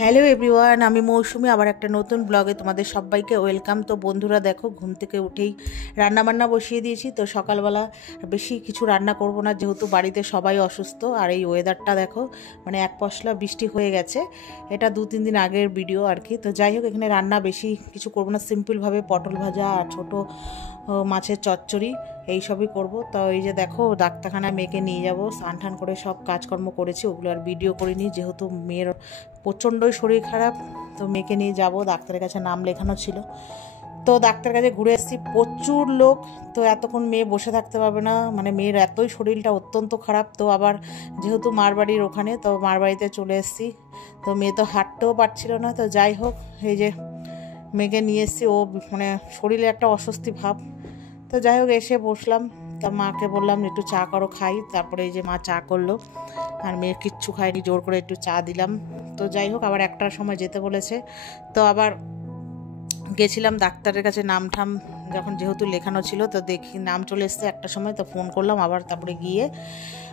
Hello everyone, আমি মৌসুমি আবার একটা নতুন ব্লগে তোমাদের সবাইকে ওয়েলকাম। তো বন্ধুরা দেখো, ঘুম থেকে উঠেই রান্নাবান্না বসিয়ে দিয়েছি। তো সকালবেলা বেশি কিছু রান্না করব না, যেহেতু বাড়িতে সবাই অসুস্থ। আর এই ওয়েদারটা দেখো, মানে এক পশলা বৃষ্টি হয়ে গেছে। এটা 2-3 দিন আগের ভিডিও আর কি। তো যাই হোক, এখানে রান্না বেশি কিছু করবো না, সিম্পলভাবে পটল ভাজা আর ছোটো মাছের চচ্চড়ি এইসবই করব। তো এই যে দেখো, ডাক্তারখানায় মেয়েকে নিয়ে যাব, স্নান টান করে সব কাজকর্ম করেছি, ওগুলো আর ভিডিও করিনি যেহেতু মেয়ের প্রচণ্ডই শরীর খারাপ। তো মেয়েকে নিয়ে যাব, ডাক্তারের কাছে নাম লেখানো ছিল। তো ডাক্তারের কাছে ঘুরে এসেছি, প্রচুর লোক। তো এতক্ষণ মেয়ে বসে থাকতে পারবে না, মানে মেয়ের এতই শরীরটা অত্যন্ত খারাপ। তো আবার যেহেতু মার বাড়ির ওখানে, তো মার বাড়িতে চলে এসেছি। তো মেয়ে তো হাঁটতেও পারছিল না। তো যাই হোক, এই যে মেয়েকে নিয়ে এসেছি, ও মানে শরীরে একটা অস্বস্তি ভাব। তো যাই হোক, এসে বসলাম। তা মাকে বললাম একটু চা করো, খাই। তারপরে এই যে মা চা করলো, আর মেয়ে কিচ্ছু খায়নি, জোর করে একটু চা দিলাম। তো যাই হোক, আবার একটার সময় যেতে বলেছে। তো আবার গেছিলাম ডাক্তারের কাছে, নাম ঠাম যখন যেহেতু লেখানো ছিল, তো দেখি নাম চলে এসছে একটা সময়। তো ফোন করলাম আবার, তারপরে গিয়ে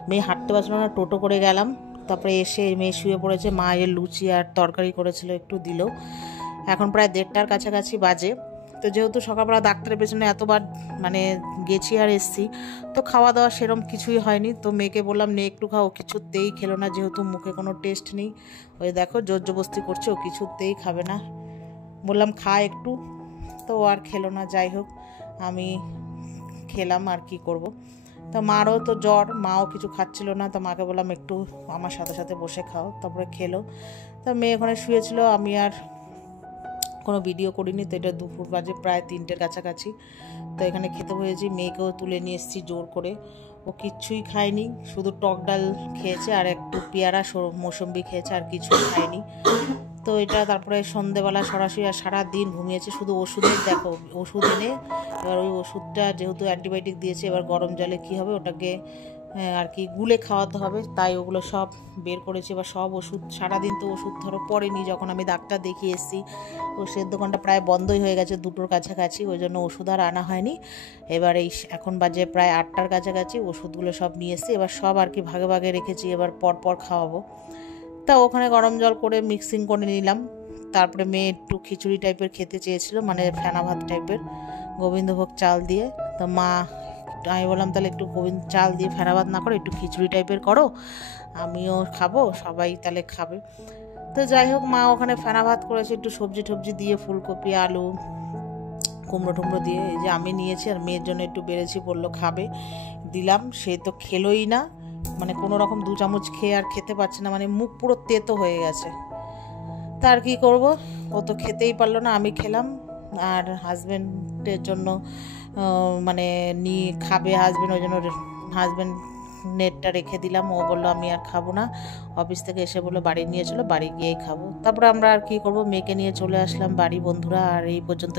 মেয়ে হাঁটতে পারছিল না, টোটো করে গেলাম। তারপরে এসে মেয়ে শুয়ে পড়েছে, মা এর লুচি আর তরকারি করেছিল, একটু দিল। এখন প্রায় 1:30টার কাছাকাছি বাজে। তো যেহেতু সকালবেলা ডাক্তারের পেছনে এতবার মানে গেছি আর এসছি, তো খাওয়া দাওয়া সেরম কিছুই হয়নি। তো মেয়েকে বললাম নে একটু খাও, কিছুতেই খেলো না, যেহেতু মুখে কোনো টেস্ট নেই। ওই দেখো জোর জবস্তি করছে, ও কিছুতেই খাবে না। বললাম খা একটু, তো ও আর খেলো না। যাই হোক, আমি খেলাম, আর কি করব। তো মারও তো জ্বর, মাও কিছু খাচ্ছিল না। তো মাকে বললাম একটু আমার সাথে সাথে বসে খাও, তারপরে খেলো। তো মেয়ে ওখানে শুয়েছিল, আমি আর কোনো ভিডিও করিনি। তো এটা দুপুর বাজে প্রায় 3টের কাছাকাছি। তো এখানে খেতে হয়েছি, মেয়েকেও তুলে নিয়ে এসেছি জোর করে। ও কিচ্ছুই খায়নি, শুধু টক ডাল খেয়েছে আর একটু পেয়ারা মৌসম্বি খেয়েছে, আর কিছুই খায়নি। তো এটা তারপরে সন্ধেবেলা সরাসরি আর সারাদিন ঘুমিয়েছে, শুধু ওষুধের দেখো, ওষুধ এনে এবার ওই ওষুধটা যেহেতু অ্যান্টিবায়োটিক দিয়েছে, এবার গরম জলে কী হবে ওটাকে আর কি গুলে খাওয়াতে হবে। তাই ওগুলো সব বের করেছে। এবার সব ওষুধ, সারাদিন তো ওষুধ ধরো পড়েনি, যখন আমি ডাক্তার দেখিয়ে এসেছি। ওষুধের দোকানটা প্রায় বন্ধই হয়ে গেছে 2টোর কাছাকাছি, ওই জন্য ওষুধ আর আনা হয়নি। এবার এই এখন বাজে প্রায় 8টার কাছাকাছি, ওষুধগুলো সব নিয়ে এসেছি। এবার সব আর কি ভাগে ভাগে রেখেছি, এবার পর খাওয়াবো। তা ওখানে গরম জল করে মিক্সিং করে নিলাম। তারপরে মেয়ে একটু খিচুড়ি টাইপের খেতে চেয়েছিল, মানে ফেনা ভাত টাইপের, গোবিন্দভোগ চাল দিয়ে। তো মা, আমি বললাম তাহলে একটু চাল দিয়ে ফেনা ভাত না করে একটু খিচুড়ি টাইপের করো, আমিও খাবো, সবাই তাহলে খাবে। তো যাই হোক, মা ওখানে ফেনা ভাত করেছে একটু সবজি টবজি দিয়ে, ফুলকপি আলু কুমড়ো টুমড়ো দিয়ে। এই যে আমি নিয়েছি, আর মেয়ের জন্য একটু বেড়েছি, বললো খাবে, দিলাম। সে তো খেলোই না, মানে কোনো রকম 2 চামচ খেয়ে আর খেতে পারছে না, মানে মুখ পুরো তেতো হয়ে গেছে। তার কি করব, ও তো খেতেই পারলো না, আমি খেলাম। আর হাজব্যান্ডের জন্য মানে নিয়ে খাবে হাজব্যান্ড, ওই জন্য হাজব্যান্ড নেটটা রেখে দিলাম। ও বললো আমি আর খাবো না, অফিস থেকে এসে বললো বাড়ি নিয়ে চলো, বাড়ি গিয়েই খাবো। তারপরে আমরা আর কি করব, মেয়েকে নিয়ে চলে আসলাম বাড়ি বন্ধুরা। আর এই পর্যন্ত